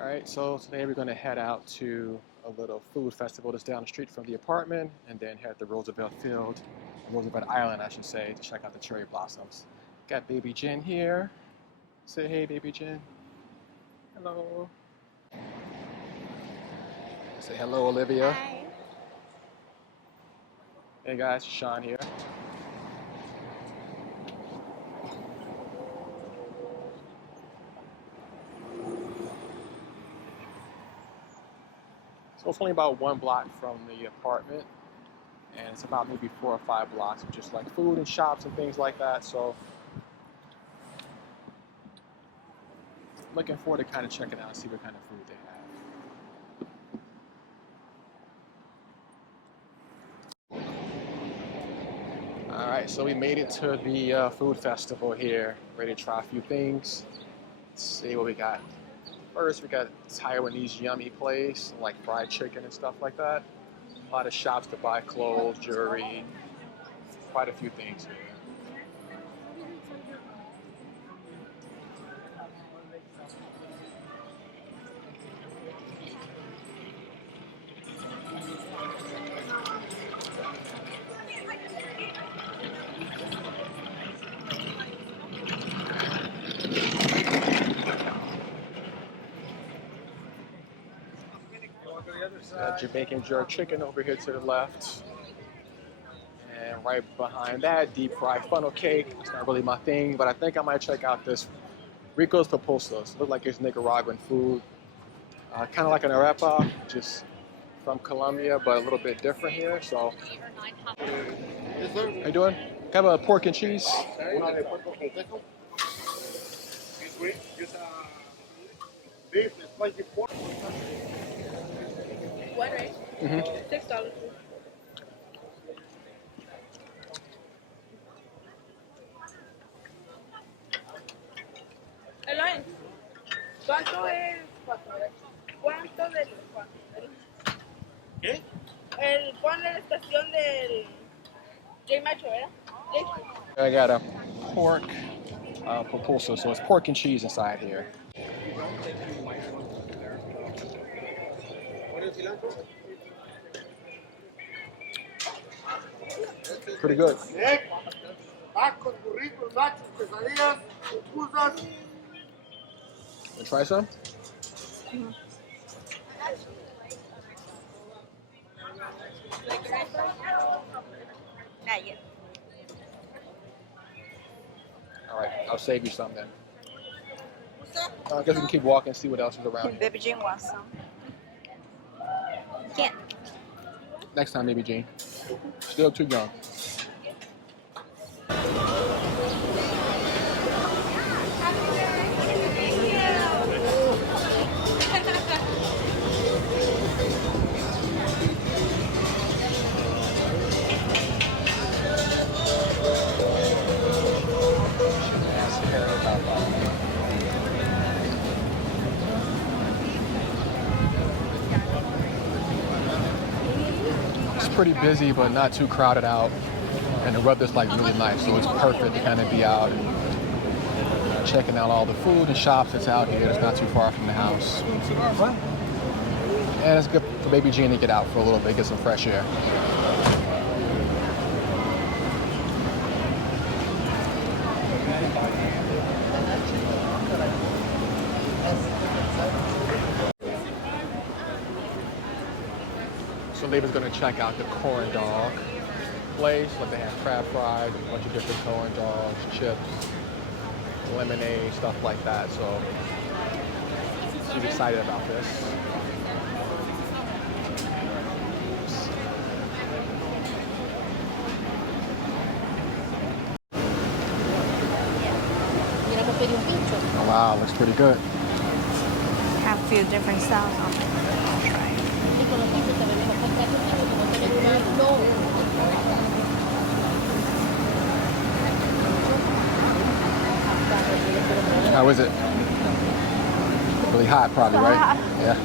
All right, so today we're going to head out to a little food festival that's down the street from the apartment, and then head to Roosevelt Island, I should say, to check out the cherry blossoms. Got baby Jen here. Say hey, baby Jen. Hello. Say hello, Olivia. Hi. Hey guys, Sean here. So it's only about 1 block from the apartment, and it's about maybe 4 or 5 blocks of just like food and shops and things like that. So looking forward to kind of checking out and see what kind of food they have. All right, so we made it to the food festival here. Ready to try a few things. Let's see what we got. First, we got Taiwanese yummy place, like fried chicken and stuff like that. A lot of shops to buy clothes, jewelry, quite a few things here. Jamaican jerk chicken over here to the left. And right behind that, deep fried funnel cake. It's not really my thing, but I think I might check out this Rico's Pupusas. Look like it's Nicaraguan food. Kind of like an arepa, just from Colombia, but a little bit different here. So, how you doing? Have a pork and cheese. Beef, spicy pork. What, right? $6. Elaine, ¿cuánto es? ¿Cuánto del ¿Qué? ¿cuál es la estación del J Macho, verdad? I got a pork pupusa, so it's pork and cheese inside here. Pretty good. Tacos, burritos, nachos, quesadillas, pupusas. Wanna try some? Not yet. All right, I'll save you some then. I guess we can keep walking and see what else is around here. Baby Jane wants some. Can't. Next time, maybe, Gene. Still too young. It's pretty busy, but not too crowded out. And the weather's like really nice, so it's perfect to kind of be out and checking out all the food and shops that's out here. It's not too far from the house. And it's good for baby Jean to get out for a little bit, get some fresh air. So Laba's gonna check out the corn dog place. Like they have crab fries, a bunch of different corn dogs, chips, lemonade, stuff like that. So she's excited about this. Oh, wow, looks pretty good. Have a few different styles on it. I'll try it. How is it? Really hot, probably, right? Yeah.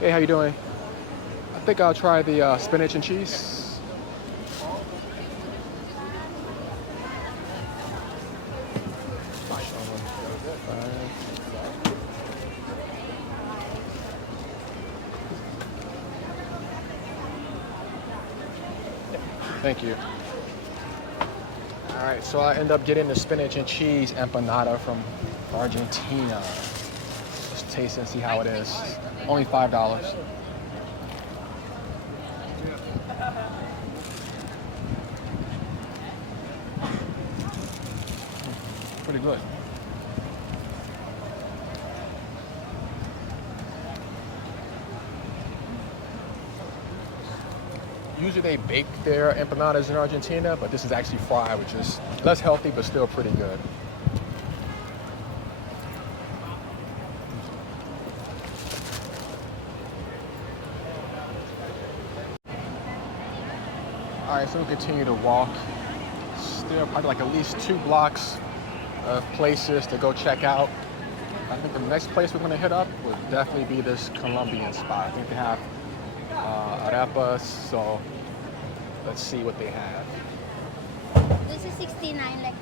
Hey, how you doing? I think I'll try the spinach and cheese. Thank you. All right, so I end up getting the spinach and cheese empanada from Argentina. Let's taste and see how it is. Only $5. Pretty good. Usually they bake their empanadas in Argentina, but this is actually fried, which is less healthy, but still pretty good. All right, so we continue to walk. Still probably like at least 2 blocks of places to go check out. I think the next place we're gonna hit up will definitely be this Colombian spot. I think they have arepas, so let's see what they have. This is 69 like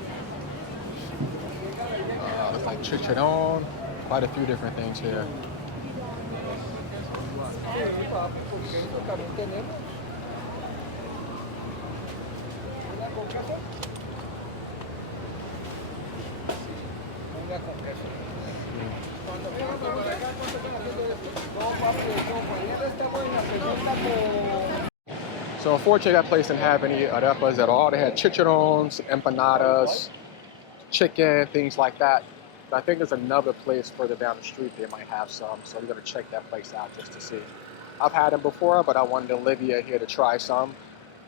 Looks like chicharron, quite a few different things here. So unfortunately that place didn't have any arepas at all. They had chicharrones, empanadas, chicken, things like that. But I think there's another place further down the street they might have some, so we're gonna check that place out just to see. I've had them before, but I wanted Olivia here to try some,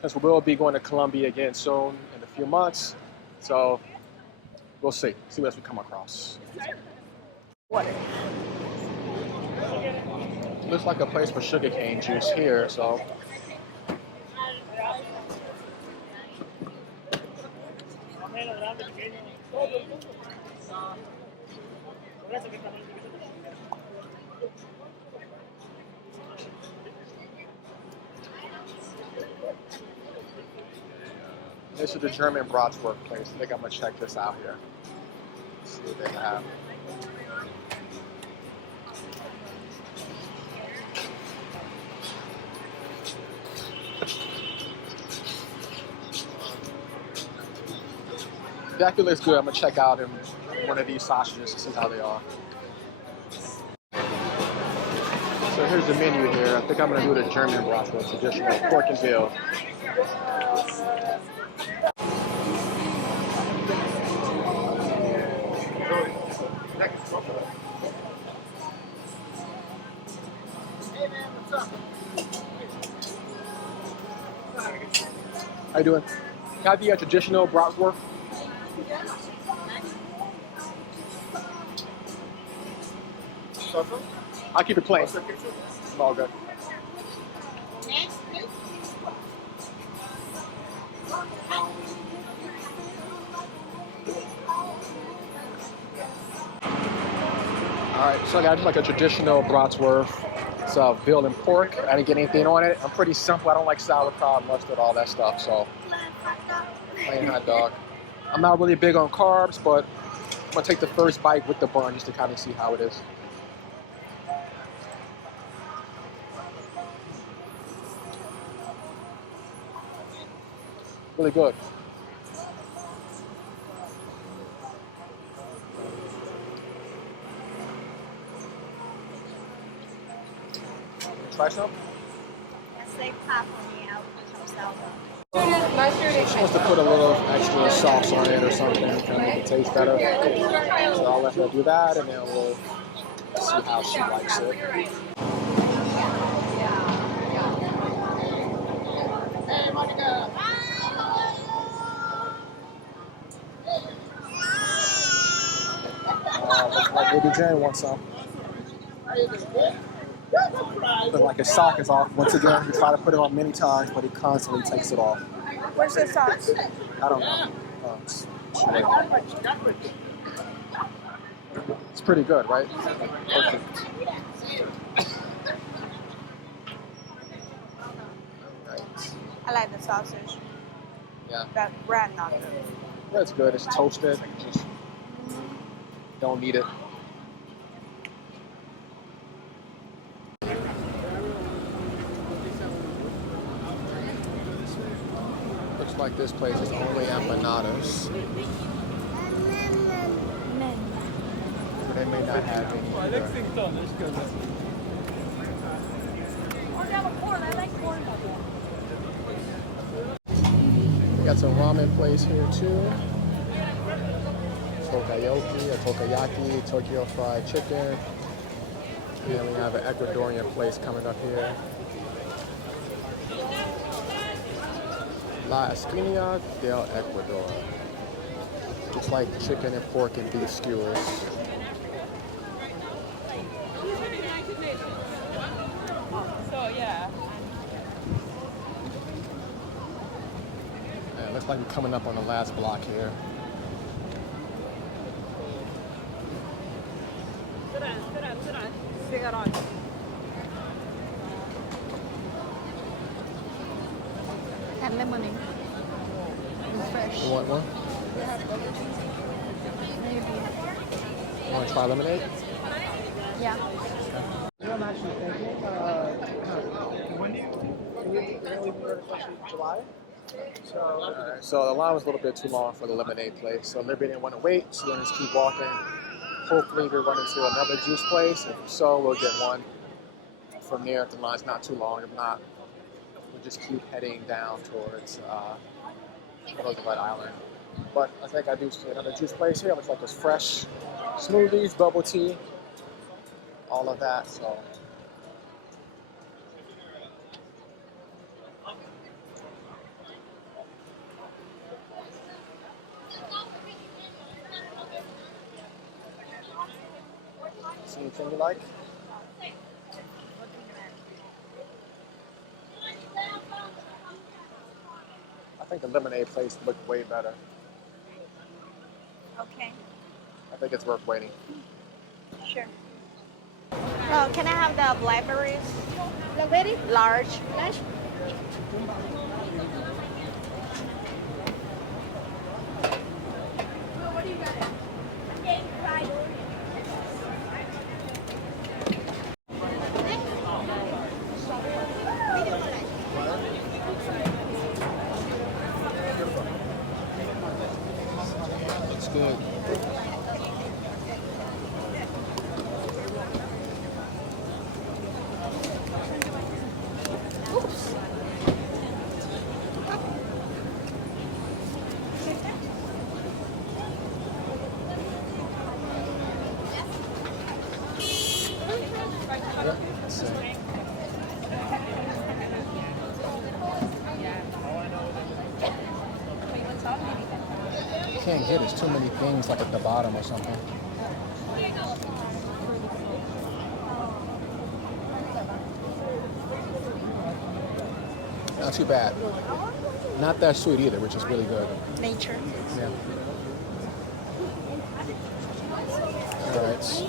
since we will be going to Colombia again soon in a few months. So we'll see what else we come across. water. Looks like a place for sugarcane juice here, so. This is the German Bratwurst place. I think I'm gonna check this out here. See what they have. Definitely looks good. I'm gonna check out one of these sausages to see how they are. So here's the menu here. I think I'm gonna do the German Bratwurst, traditional pork and veal. How you doing? Can I be a traditional bratwurst? I'll keep it plain. It's all good. Alright, so I got like a traditional bratwurst. It's veal and pork. I didn't get anything on it. I'm pretty simple. I don't like sauerkraut, mustard, all that stuff. So, plain hot dog. I'm not really big on carbs, but I'm gonna take the first bite with the bun just to kind of see how it is. Really good. Try some? Save half for me. I'll put some salsa. She wants to put a little extra sauce on it or something to kind of make it taste better. So I'll let her do that, and then we'll see how she likes it. Looks like Baby Jane wants some. Look like his sock is off. Once again, he tried to put it on many times, but he constantly takes it off. Where's the sauce? I don't know. It's pretty good, right? Perfect. I like the sausage. Yeah, That bread not good. that's good. It's toasted. Just don't need it. Looks like this place is only empanadas. So they may not have any either. We got some ramen place here too. Tokayaki, Tokyo fried chicken. And then we have an Ecuadorian place coming up here. La Esquina del Ecuador. It's like chicken and pork and beef skewers. Yeah, it looks like we're coming up on the last block here. And lemonade. Fresh. You want one? Maybe. You want to try lemonade? Yeah. I'm actually thinking, when do you July? So the line was a little bit too long for the lemonade place. So maybe they didn't want to wait, so we'll just keep walking. Hopefully we run into another juice place. If so, we'll get one from there if the line's not too long. If not, we'll just keep heading down towards Roosevelt Island. But I think I do see another juice place here. Looks like there's fresh smoothies, bubble tea, all of that. So see anything you like? I think the lemonade place looked way better. Okay. I think it's worth waiting. Sure. Oh, can I have the blackberries? Blackberry? Large. Large. Looks good. Can't get it. Too many things like at the bottom or something. Not too bad. Not that sweet either, which is really good. Nature. Yeah. All right.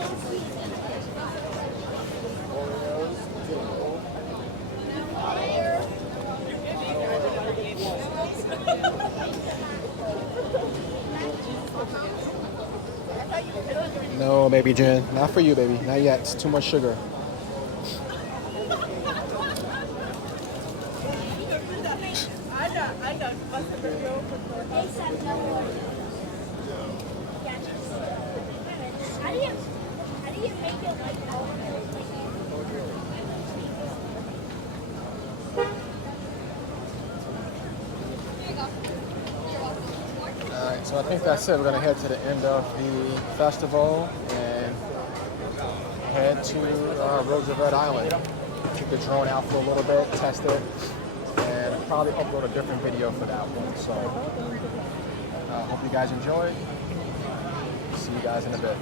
No, baby Jen. Not for you, baby. Not yet. It's too much sugar. Alright, so I think that's it. We're going to head to the end of the festival and head to Roosevelt Island. Keep the drone out for a little bit, test it, and probably upload a different video for that one. So, hope you guys enjoyed. See you guys in a bit.